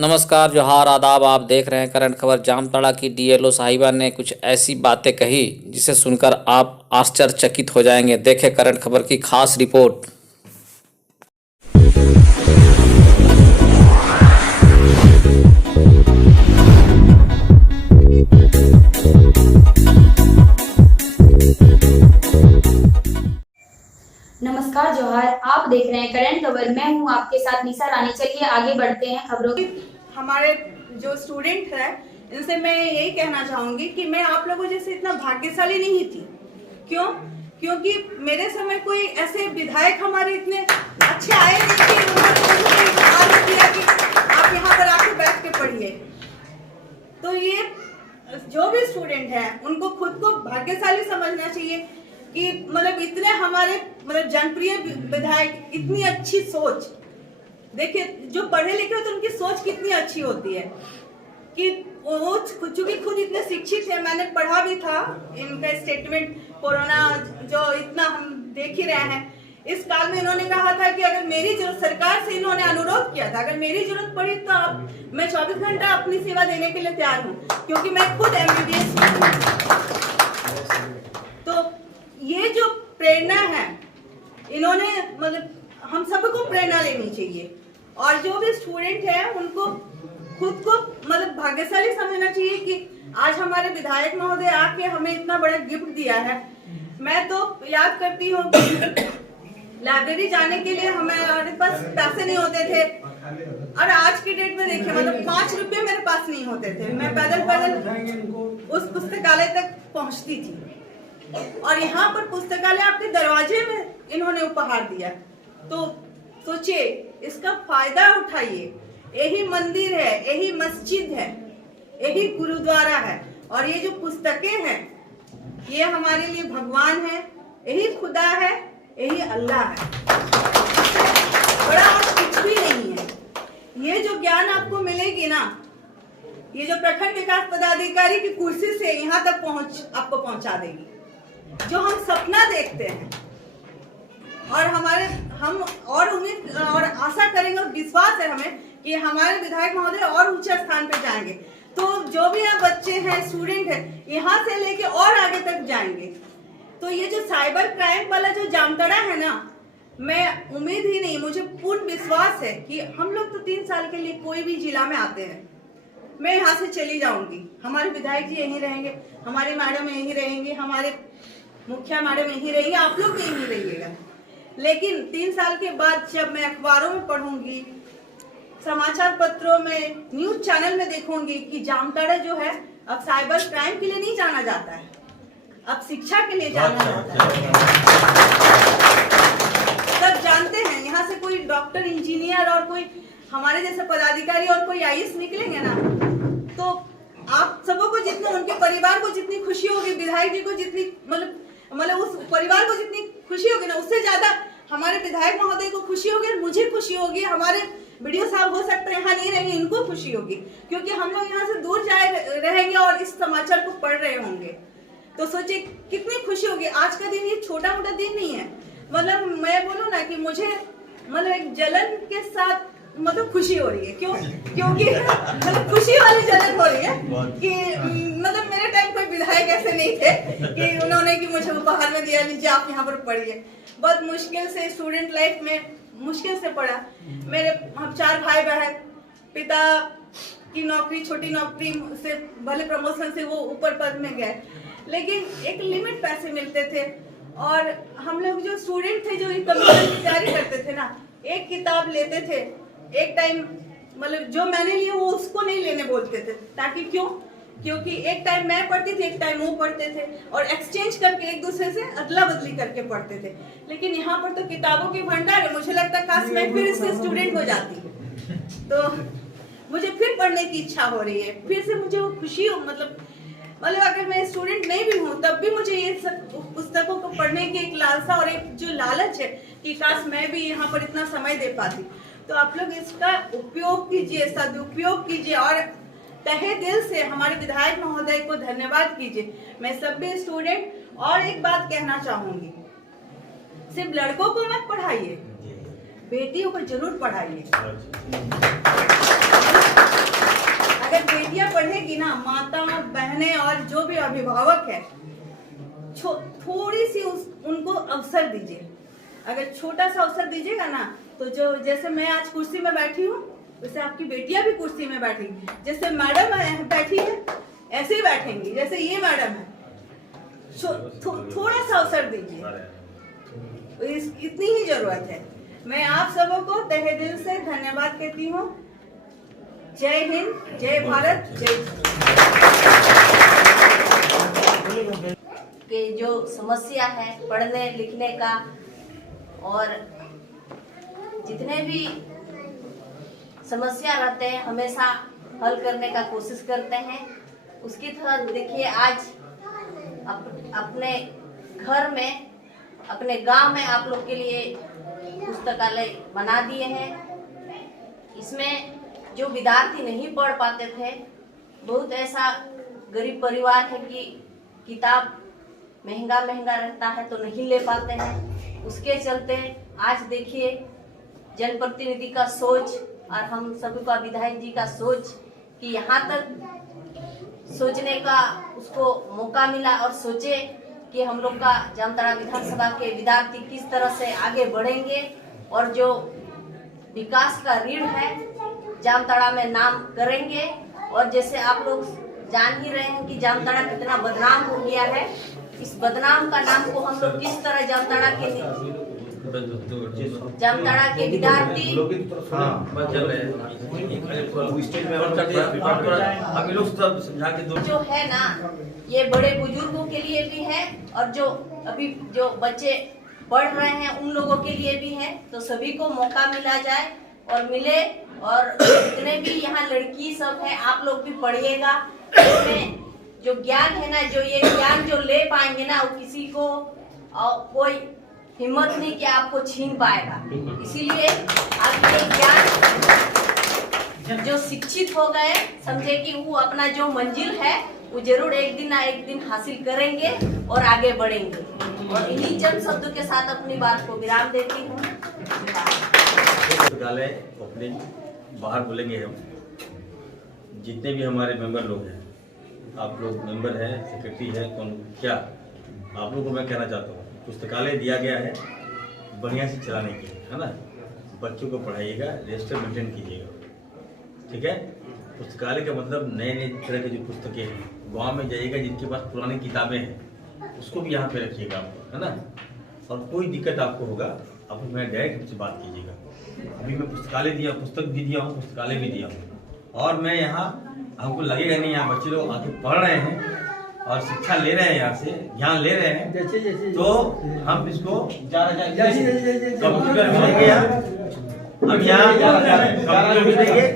नमस्कार, जोहार, आदाब। आप देख रहे हैं करंट खबर। जामताड़ा की डीएलओ साहिबा ने कुछ ऐसी बातें कही जिसे सुनकर आप आश्चर्यचकित हो जाएंगे। देखें करंट खबर की खास रिपोर्ट। नमस्कार, जोहार। आप देख रहे हैं करंट खबर। मैं हूं आपके साथ निशा रानी। चलिए आगे बढ़ते हैं खबरों की। हमारे जो स्टूडेंट हैं इनसे मैं यही कहना चाहूंगी कि मैं आप लोगों जैसे इतना भाग्यशाली नहीं थी। क्यों? क्योंकि मेरे समय कोई ऐसे विधायक हमारे इतने अच्छे आए नहीं कि उन्होंने किया कि आप यहाँ पर आके बैठ के पढ़िए। तो ये जो भी स्टूडेंट हैं उनको खुद को भाग्यशाली समझना चाहिए कि मतलब इतने हमारे जनप्रिय विधायक, इतनी अच्छी सोच। देखिए, जो पढ़े लिखे होते हैं उनकी सोच कितनी अच्छी होती है कि वो चूंकि खुद इतने शिक्षित है। मैंने पढ़ा भी था इनका स्टेटमेंट। कोरोना जो इतना हम देख ही रहे हैं, इस काल में इन्होंने कहा था कि अगर मेरी जरूरत, सरकार से इन्होंने अनुरोध किया था, अगर मेरी जरूरत पड़ी तो मैं 24 घंटा अपनी सेवा देने के लिए तैयार हूँ, क्योंकि मैं खुद MBBS हूँ। तो ये जो प्रेरणा है, इन्होंने हम सबको प्रेरणा लेनी चाहिए। और जो भी स्टूडेंट है उनको खुद को भाग्यशाली समझना चाहिए कि आज हमारे विधायक महोदय आके हमें इतना बड़ा गिफ्ट दिया है। मैं तो याद करती हूँ लाइब्रेरी जाने के लिए हमारे पास पैसे नहीं होते थे, और आज की डेट में देखिए 5 रुपए मेरे पास नहीं होते थे। मैं पैदल पैदल उस पुस्तकालय तक पहुंचती थी, और यहाँ पर पुस्तकालय आपके दरवाजे में इन्होंने उपहार दिया। तो सोचिए, इसका फायदा उठाइए। यही मंदिर है, यही मस्जिद है, यही गुरुद्वारा है, और ये जो पुस्तकें हैं ये हमारे लिए भगवान है, यही खुदा है, यही अल्लाह है। बड़ा और कुछ भी नहीं है। ये जो ज्ञान आपको मिलेगी ना, ये जो प्रखंड विकास पदाधिकारी की कुर्सी से यहाँ तक आपको पहुंचा देगी। जो हम सपना देखते हैं और हम और उम्मीद और आशा करेंगे और विश्वास है हमें कि हमारे विधायक महोदय और ऊंचे स्थान पे जाएंगे। तो जो भी यहाँ बच्चे हैं, स्टूडेंट हैं, यहाँ से लेके और आगे तक जाएंगे। तो ये जो साइबर क्राइम वाला जो जामताड़ा है ना, मैं उम्मीद ही नहीं, मुझे पूर्ण विश्वास है कि हम लोग तो 3 साल के लिए कोई भी जिला में आते हैं, मैं यहाँ से चली जाऊंगी, हमारे विधायक जी यहीं रहेंगे, हमारे मैडम यहीं रहेंगे, हमारे मुखिया मैडम यहीं रहेंगे, आप लोग भी यहीं रहिएगा। लेकिन 3 साल के बाद जब मैं अखबारों में पढ़ूंगी, समाचार पत्रों में, न्यूज चैनल में देखूंगी कि जामताड़ा जो है अब साइबर क्राइम के लिए नहीं जाना जाता है, अब शिक्षा के लिए जाना जाता है। सब जानते हैं यहाँ से कोई डॉक्टर, इंजीनियर और कोई हमारे जैसे पदाधिकारी और कोई IAS निकलेंगे ना, तो आप सबको जितने, उनके परिवार को जितनी खुशी होगी, विधायक जी को जितनी उस परिवार को जितनी खुशी होगी ना, उससे ज्यादा हमारे विधायक महोदय को खुशी होगी, मुझे खुशी होगी, हमारे वीडियो साहब हो सकते हैं यहाँ नहीं रहेंगे, इनको खुशी होगी, क्योंकि हम लोग यहाँ से दूर जाए रहेंगे और इस समाचार को पढ़ रहे होंगे। तो सोचिए कितनी खुशी होगी। आज का दिन ये छोटा मोटा दिन नहीं है। मैं बोलूँ ना कि मुझे एक जलन के साथ खुशी हो रही है। क्यों? क्योंकि खुशी वाली जलन हो रही है कि मेरे टाइम कोई विधायक ऐसे नहीं थे कि उन्होंने कि मुझे उपहार में दिया, लीजिए आप यहाँ पर पढ़िए। बहुत मुश्किल से स्टूडेंट लाइफ में मुश्किल से पढ़ा। हम 4 भाई बहन, पिता की नौकरी, छोटी नौकरी से भले प्रमोशन से वो ऊपर पद में गए, लेकिन एक लिमिट पैसे मिलते थे। और हम लोग जो स्टूडेंट थे, जो कंप्यूटर की तैयारी करते थे ना, एक किताब लेते थे एक टाइम, जो मैंने लिया वो उसको नहीं लेने बोलते थे, ताकि क्योंकि एक टाइम मैं पढ़ती थी, एक टाइम वो पढ़ते थे, और एक्सचेंज करके एक दूसरे से अदला बदली करके पढ़ते थे। लेकिन यहाँ पर तो किताबों की भंडार है। मुझे लगता है काश मैं फिर से स्टूडेंट हो जाती, तो मुझे फिर पढ़ने की इच्छा हो रही है, फिर से मुझे वो खुशी हो, अगर मैं स्टूडेंट नहीं भी हूँ तब भी मुझे ये सब पुस्तकों को पढ़ने की एक लालसा और एक जो लालच है कि काश मैं भी यहाँ पर इतना समय दे पाती। तो आप लोग इसका उपयोग कीजिए, सदुपयोग कीजिए, और तहे दिल से हमारे विधायक महोदय को धन्यवाद कीजिए। मैं सभी स्टूडेंट और एक बात कहना चाहूंगी, सिर्फ लड़कों को मत पढ़ाइए, बेटियों को जरूर पढ़ाइए। बहनें और जो भी अभिभावक है, थोड़ी सी उनको अवसर दीजिए। अगर छोटा सा अवसर दीजिएगा ना, तो जो जैसे मैं आज कुर्सी में बैठी हूँ, वैसे आपकी बेटियां भी कुर्सी में बैठेंगी। जैसे मैडम बैठी है, ऐसे ही बैठेंगी जैसे ये मैडम है। थोड़ा सा अवसर दीजिए, इतनी ही जरूरत है। मैं आप सबों को तहे दिल से धन्यवाद कहती हूँ। जय हिंद, जय भारत, जय। कि जो समस्या है पढ़ने लिखने का और जितने भी समस्या रहते हैं हमेशा हल करने का कोशिश करते हैं। उसकी तरह देखिए आज अपने घर में, अपने गांव में आप लोग के लिए पुस्तकालय बना दिए हैं। इसमें जो विद्यार्थी नहीं पढ़ पाते थे, बहुत ऐसा गरीब परिवार है कि किताब महंगा रहता है तो नहीं ले पाते हैं। उसके चलते आज देखिए जनप्रतिनिधि का सोच और हम सभी का विधायक जी का सोच कि यहाँ तक सोचने का उसको मौका मिला और सोचे कि हम लोग का जामताड़ा विधानसभा के विद्यार्थी किस तरह से आगे बढ़ेंगे और जो विकास का ऋण है जामताड़ा में नाम करेंगे। और जैसे आप लोग जान ही रहे हैं कि जामताड़ा कितना बदनाम हो गया है, इस बदनाम का नाम को हम लोग किस तरह जामताड़ा के विद्यार्थी जो है ना, ये बड़े बुजुर्गों के लिए भी है और जो अभी जो बच्चे पढ़ रहे हैं उन लोगों के लिए भी है। तो सभी को मौका मिला जाए और मिले, और जितने भी यहाँ लड़की सब है आप लोग भी पढ़िएगा। इसमें जो ज्ञान है ना, जो ये ज्ञान जो ले पाएंगे ना, वो किसी को कोई हिम्मत नहीं कि आपको छीन पाएगा। इसीलिए आप ये ज्ञान जो शिक्षित हो गए, समझे कि वो अपना जो मंजिल है वो जरूर एक दिन ना एक दिन हासिल करेंगे और आगे बढ़ेंगे। और इन्हीं चंद शब्दों के साथ अपनी बात को विराम देती हूँ। पुस्तकालय ओपनिंग बाहर बोलेंगे हम, जितने भी हमारे मेंबर लोग हैं, आप लोग मेंबर हैं, सेक्रेटरी है, कौन क्या, आप लोगों को मैं कहना चाहता हूँ, पुस्तकालय दिया गया है बढ़िया से चलाने के लिए, है ना। बच्चों को पढ़ाइएगा, रजिस्टर मेंटेन कीजिएगा, ठीक है। पुस्तकालय का मतलब नए नए तरह की जो पुस्तकें हैं, गाँव में जाइएगा, जिनके पास पुरानी किताबें हैं उसको भी यहाँ पे रखिएगा आपको, है ना। और कोई दिक्कत आपको होगा आप मैं डायरेक्ट मुझसे बात कीजिएगा। अभी मैं पुस्तकालय दिया, पुस्तक भी दिया हूँ, पुस्तकालय भी दिया हूँ, और मैं यहाँ हमको लगेगा नहीं, यहाँ बच्चे लोग आके पढ़ रहे हैं और शिक्षा ले रहे हैं, यहाँ से ज्ञान ले रहे हैं, तो हम इसको कंप्यूटर भी देंगे, हम यहाँ कंप्यूटर भी देंगे।